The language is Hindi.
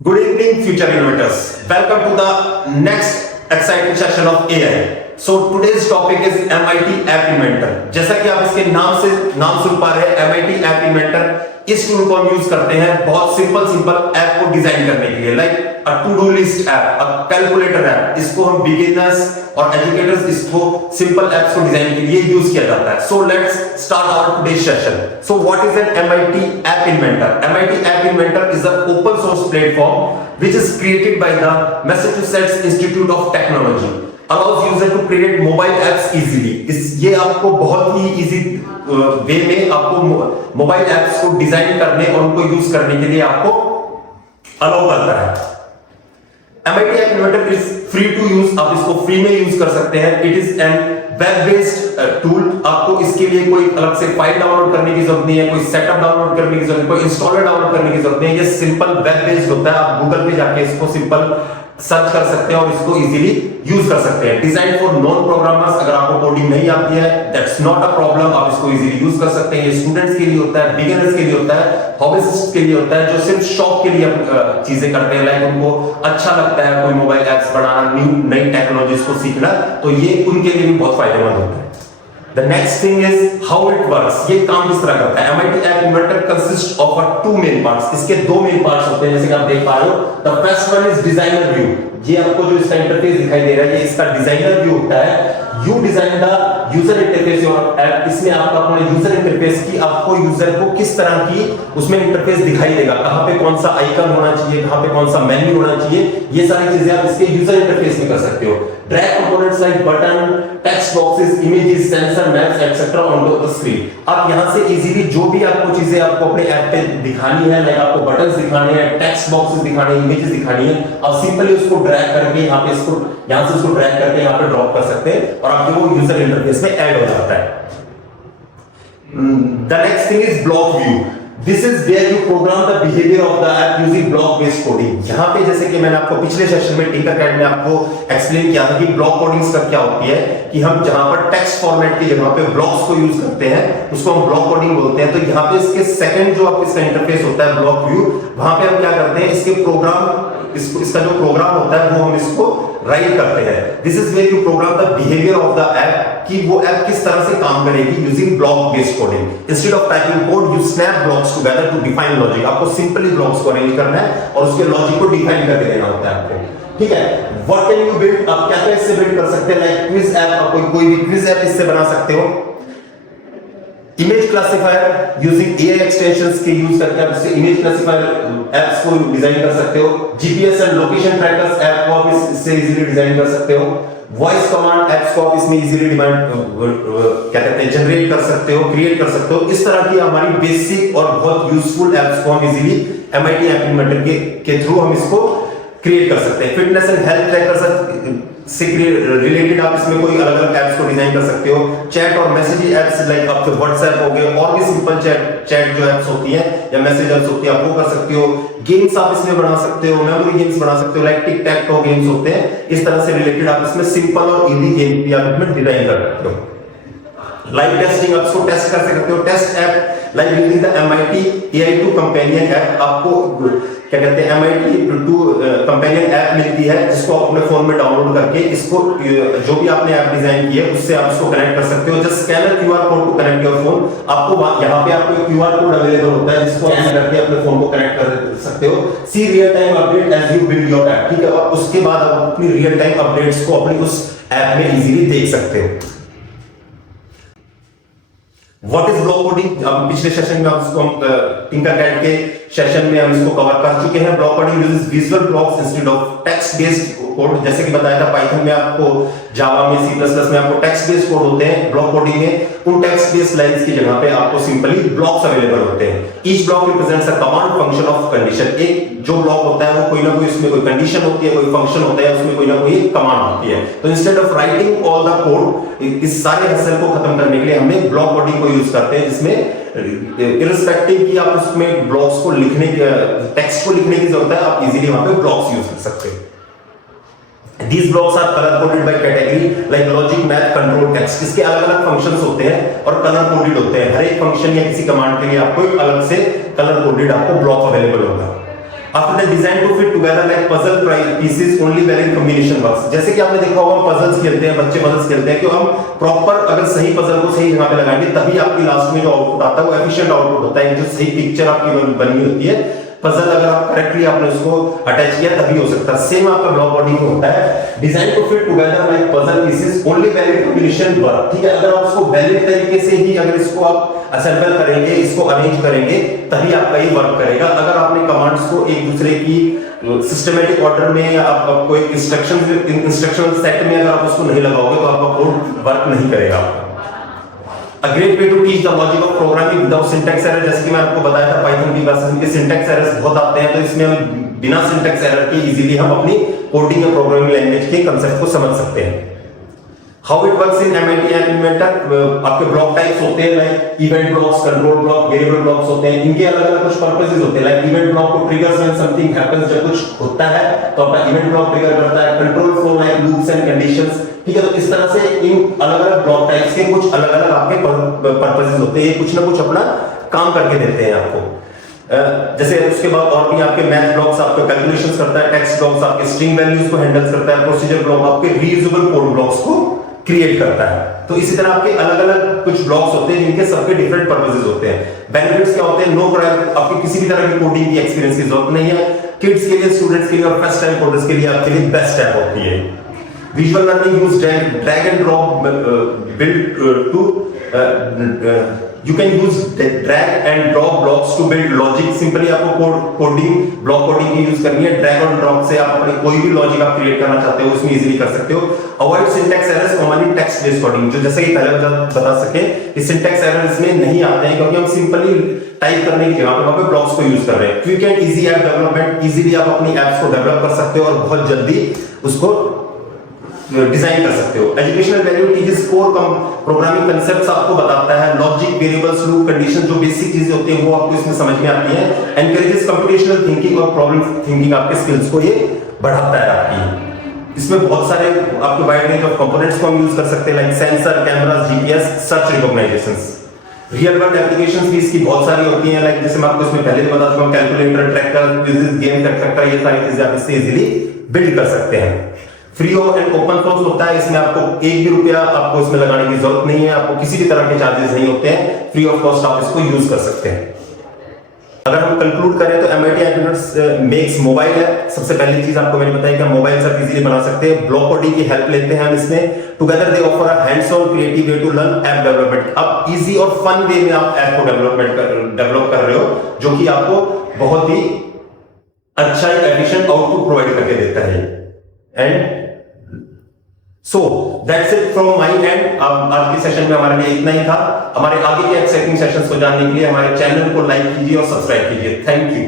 Good evening, future innovators. Welcome to the next exciting session of AI. So today's topic is MIT App Inventor. जैसा कि आप इसके नाम सुन पा रहे हैं, MIT App Inventor, इस टूल को हम यूज करते हैं बहुत सिंपल ऐप को डिजाइन करने के लिए, like a to do list app, a calculator app. इसको हम बिगिनर्स और एजुकेटर्स इसको सिंपल एप्स को डिजाइन के लिए यूज किया जाता है. So let's start our today's session. So what is an MIT App Inventor? MIT App Inventor is an open source platform which is created by the Massachusetts Institute of Technology. Allows user to create mobile apps easily. ये आपको बहुत ही इजी वे में आपको मोबाइल एप्स को डिजाइन करने और उनको यूज करने के लिए आपको अलाउ करता है. MIT App Inventor is free to use. आप इसको फ्री में यूज कर सकते हैं. It is an web based tool. आपको इसके लिए कोई अलग से फाइल डाउनलोड करने की जरूरत नहीं है, कोई सेटअप डाउनलोड करने की जरूरत नहीं है, कोई इंस्टॉलर डाउनलोड करने की जरूरत नहीं है. ये सिंपल वेब बेस्ड होता है. आप गूगल पे जाके इसको सिंपल सर्च कर सकते हैं और इसको इजीली यूज कर सकते हैं. Design for non programmers. अगर आपको कोडिंग नहीं आती है, दैट्स नॉट अ प्रॉब्लम. आप इसको इजीली यूज कर सकते हैं. ये स्टूडेंट्स के लिए होता है, बिगिनर्स के लिए होता है, हॉबीस्ट के लिए होता है, जो सिर्फ शौक के लिए चीजें करते हैं, लाइक उनको अच्छा लगता है कोई मोबाइल एप्स बनाना, नई टेक्नोलॉजीज को सीखना, तो ये उनके लिए भी बहुत फायदेमंद होता है. The next thing is how it works. ये काम किस तरह करता है? MIT App Inventor consists of two main parts. इसके दो मेन पार्ट्स होते हैं, जैसे कि आप देख पा रहे हो. The first one is designer view. ये आपको जो इसका इंटरफेस दिखाई दे रहा है, ये इसका डिजाइनर व्यू होता है. You design the user interface your app. इसमें आपका अपने यूजर इंटरफेस की, आपको यूजर को किस तरह की उसमें इंटरफेस दिखाई देगा, कहां पे कौन सा आइकन होना चाहिए, कहां पे कौन सा मेन्यू होना चाहिए, ये सारी चीजें आप इसके यूजर इंटरफेस में कर सकते हो. Drag components like button, text boxes, images, sensor, maps etcetera on the screen. आप यहां से इजीली जो भी आपको चीजें आपको अपने ऐप पे दिखानी है, लाइक आपको बटन्स दिखाने हैं, टेक्स्ट बॉक्सेस दिखाने हैं, इमेजेस दिखानी है, आप सिंपली उसको ड्रैग करके यहां पे इसको यहां से उसको ड्रैग करके यहां पे ड्रॉप कर सकते हैं और आपके वो यूजर इंटरफेस में ऐड हो जाता है. The next thing is block view. This is where you program the behavior of the app using block based coding. यहां पे जैसे कि मैंने आपको पिछले सेशन में टिंकरकैड में आपको एक्सप्लेन किया था कि ब्लॉक कोडिंग्स का क्या होती है, कि हम जहां पर टेक्स्ट फॉर्मेट की जगह पे ब्लॉक्स को यूज करते हैं उसको हम ब्लॉक कोडिंग बोलते हैं. तो यहां पे इसके सेकंड जो आपका इसका इंटरफेस होता है ब्लॉक व्यू, वहां पे हम क्या करते हैं, इसके प्रोग्राम इसका जो प्रोग्राम होता है वो हम इसको राइट करते हैं. This is where you program the behaviour of the app, कि वो ऐप किस तरह से काम करेगी using block based coding. Instead of typing code you snap blocks together to define logic. आपको सिंपली ब्लॉक्स को अरेंज करना है और उसके लॉजिक को डिफाइन करके देना होता है आपको. ठीक है. What can you build? आप क्या इससे बिल्ड कर सकते हैं, लाइक क्विज ऐप. कोई भी क्विज ऐप इससे बना सकते हो. Image classifier using AI extensions के यूज करके आप इससे इमेज क्लासिफायर एप्स को डिजाइन कर सकते हो. GPS and location trackers app को आप इससे इजीली डिजाइन कर सकते हो. वॉइस कमांड एप्स को आप इसमें इजीली क्या कहते हैं जनरेट कर सकते हो, क्रिएट कर सकते हो. इस तरह की हमारी बेसिक और बहुत यूजफुल एप्स को हम इजीली MIT App Inventor के थ्रू हम इसको क्रिएट कर सकते हैं. फिटनेस एंड हेल्थ ट्रैकर्स से रिलेटेड आप इसमें कोई अलग अलग एप्स को डिजाइन कर सकते हो. चैट और मैसेजिंग एप्स लाइक आपके व्हाट्सएप हो गए और भी सिंपल चैट जो एप्स होती हैं या मैसेज एप्स होती है आप वो कर सकते हो. गेम्स आप इसमें बना सकते हो, मेमोरी गेम्स बना सकते हो, like tick tech to games होते हैं. इस तरह से रिलेटेड आप इसमें सिंपल और इजी गेम भी आप इसमें डिजाइन कर सकते हो. लाइव टेस्टिंग आप इसको टेस्ट कर सकते हो. Test app like using the MIT AI2 companion app. आपको क्या कहते हैं MIT2 कंपेनियन ऐप मिलती है जिसको आप अपने फोन में डाउनलोड करके इसको जो भी आपने ऐप डिजाइन की है उससे आप इसको कनेक्ट कर सकते हो. Just scan the QR code to connect your phone. आपको यहाँ पे आपको QR कोड अवेलेबल होता है जिसको आप करके अपने फोन को कनेक्ट कर सकते हो. See real time update as you build your app. ठीक है. और उसके बाद आप अपनी रियल टाइम अपडेट्स को अपनी उस ऐप में इजीली देख सकते हो. What is block coding? पिछले सेशन में हम टिंकरकैड के सेशन में हम इसको कवर कर चुके हैं. Block coding uses visual blocks instead of text based code. जैसे कि बताया था पाइथन में आपको, जावा में, C++ में आपको टेक्स्ट बेस्ड कोड होते हैं. ब्लॉक कोडिंग में उन टेक्स्ट बेस्ड लाइंस की जगह पे आपको सिंपली ब्लॉक्स अवेलेबल होते हैं. Each block represents a command function of condition. एक जो ब्लॉक होता है वो कोई ना कोई उसमें कोई कंडीशन होती है, कोई फंक्शन होता है, उसमें कोई ना कोई कमांड होती है. तो instead of writing all the code, इस सारे हसल को खत्म करने के लिए हमने ब्लॉक कोडिंग को यूज करते हैं, जिसमें इररिस्पेक्टिव कि आप उसमें ब्लॉक्स को लिखने के, टेक्स्ट को लिखने की जरूरत है, आप इजीली वहां पे ब्लॉक्स यूज कर सकते हैं. These blocks are color coded by category like logic, math, control, text. इसके अलग अलग फंक्शंस होते हैं और कलर कोडेड होते हैं. हर एक फंक्शन या किसी कमांड के लिए आपको एक अलग से कलर कोडेड आपको ब्लॉक अवेलेबल होगा. After that, design to fit together like puzzle pieces only well in combination works. जैसे कि आपने देखा होगा पजल्स खेलते हैं, बच्चे पजल्स खेलते हैं कि हम प्रॉपर अगर सही पजल को सही जगह पे लगाएंगे तभी आपकी लास्ट में जो आउटपुट आता है वो एफिशिएंट आउटपुट होता है, जो सही पिक्चर आपकी बनी होती है। पजल अगर आप करेक्टली आपने उसको अटैच किया तभी हो सकता है। सेम आपका ब्लॉक बॉडी में होता है, design to fit together like puzzle pieces only valid combination work. ठीक है, अगर आप उसको वैलिड तरीके से ही अगर इसको आप असेंबल करेंगे, इसको अरेंज करेंगे तभी आपका ये वर्क करेगा। अगर आपने कमांड्स को एक दूसरे की सिस्टमैटिक ऑर्डर में या आप कोई इंस्ट्रक्शन सेट में अगर आप उसको नहीं लगाओगे तो आपका कोड वर्क नहीं करेगा। A great way to teach the logic of programming without syntax error, जैसे कि मैं आपको बताया था पाइथन की क्लासेस में सिंटैक्स एरर्स बहुत आते हैं, तो इसमें हम बिना सिंटैक्स एरर के इजीली हम अपनी कोडिंग या प्रोग्रामिंग लैंग्वेज के कांसेप्ट को समझ सकते हैं। How it works in MIT app inventor, आपके ब्लॉक टाइप्स होते हैं like event blocks, control block, variable blocks होते हैं। इनके अलग अलग कुछ पर्पसेस होते हैं, लाइक इवेंट ब्लॉक को ट्रिगर्स व्हेन समथिंग हैपेंस, जब कुछ होता है तो आपका इवेंट ब्लॉक ट्रिगर करता है। Control flow like loops and conditions. ठीक है, तो इस तरह से इन अलग अलग ब्लॉक टाइप्स के कुछ अलग अलग आपके पर्पसेस होते हैं, कुछ ना कुछ अपना काम करके देते हैं आपको। जैसे उसके बाद और भी आपके मैथ ब्लॉक्स आपके कैलकुलेशंस करता है, टेक्स्ट ब्लॉक्स आपके स्ट्रिंग वैल्यूज को हैंडल करता है, प्रोसीजर ब्लॉक आपके रीयूजेबल कोड ब्लॉक्स को क्रिएट करता है। तो इसी तरह आपके अलग अलग कुछ ब्लॉक्स होते हैं जिनके सबके डिफरेंट पर्पसेस होते हैं। बेनिफिट्स क्या होते हैं? नो आपकी किसी भी तरह की कोडिंग की एक्सपीरियंस की जरूरत नहीं है। किड्स के लिए, स्टूडेंट्स के लिए और फर्स्ट टाइम कोडर्स के लिए आपके लिए बेस्ट ऐप होती है। Visual learning use drag and drop build to you can use drag and drop blocks to build logic। Simply आपको कोडिंग ब्लॉक कोडिंग की यूज करनी है। ड्रैग और ड्रॉप से आप अपने कोई भी लॉजिक आप क्रिएट करना चाहते हो उसमें इजीली कर सकते हो। Avoid syntax errors commonly text based coding, जो जैसे कि पहले बता सके कि सिंटैक्स एरर्स में नहीं आते हैं क्योंकि हम सिंपली टाइप करने की जगह पे वहां पे ब्लॉक्स को यूज कर रहे हैं। Quick and easy app development, easily आप अपनी एप्स को डेवलप कर सकते हो और बहुत जल्दी उसको डिजाइन कर सकते हो। Educational value teaches core programming concepts आपको बताता है। लॉजिक, वेरिएबल्स, लूप, कंडीशन, जो बेसिक चीजें होती हैं वो आपको इसमें समझ में आती हैं। एनकरेजेस कंप्यूटेशनल थिंकिंग और प्रॉब्लम थिंकिंग, आपके स्किल्स को ये बढ़ाता है आपकी। इसमें बहुत सारे आपके वाइड रेंज ऑफ कंपोनेंट्स को हम यूज कर सकते हैं, like sensor, cameras, GPS, search recognisations. Real world applications भी इसकी बहुत सारी होती हैं, लाइक जैसे मैं आपको इसमें पहले भी बता चुका हूं, calculator, tracker, quiz, game tracker, ये सारी चीजें आप इससे इजीली बिल्ड कर सकते हैं। फ्री एंड ओपन सोर्स होता है, इसमें आपको एक भी रुपया आपको इसमें लगाने की जरूरत नहीं है, आपको किसी भी तरह के चार्जेस नहीं होते हैं, फ्री ऑफ कॉस्ट आप इसको यूज कर सकते हैं। अगर हम कंक्लूड करें तो MIT app makes mobile app. सबसे पहली चीज आपको मैंने बताया कि हम मोबाइल से इजीली बना सकते हैं। ब्लॉक कोडिंग की हेल्प लेते हैं हम इसमें। Together they offer a hands on creative way to learn app development. अब इजी और फन वे में आप ऐप को डेवलप कर रहे हो, जो कि आपको बहुत ही अच्छा एफिशिएंट आउटपुट प्रोवाइड करके देता है। And so that's it from my and. आज के सेशन में हमारे लिए इतना ही था। हमारे आगे के एक्साइटिंग सेशंस को जानने के लिए हमारे चैनल को लाइक कीजिए और सब्सक्राइब कीजिए। Thank you.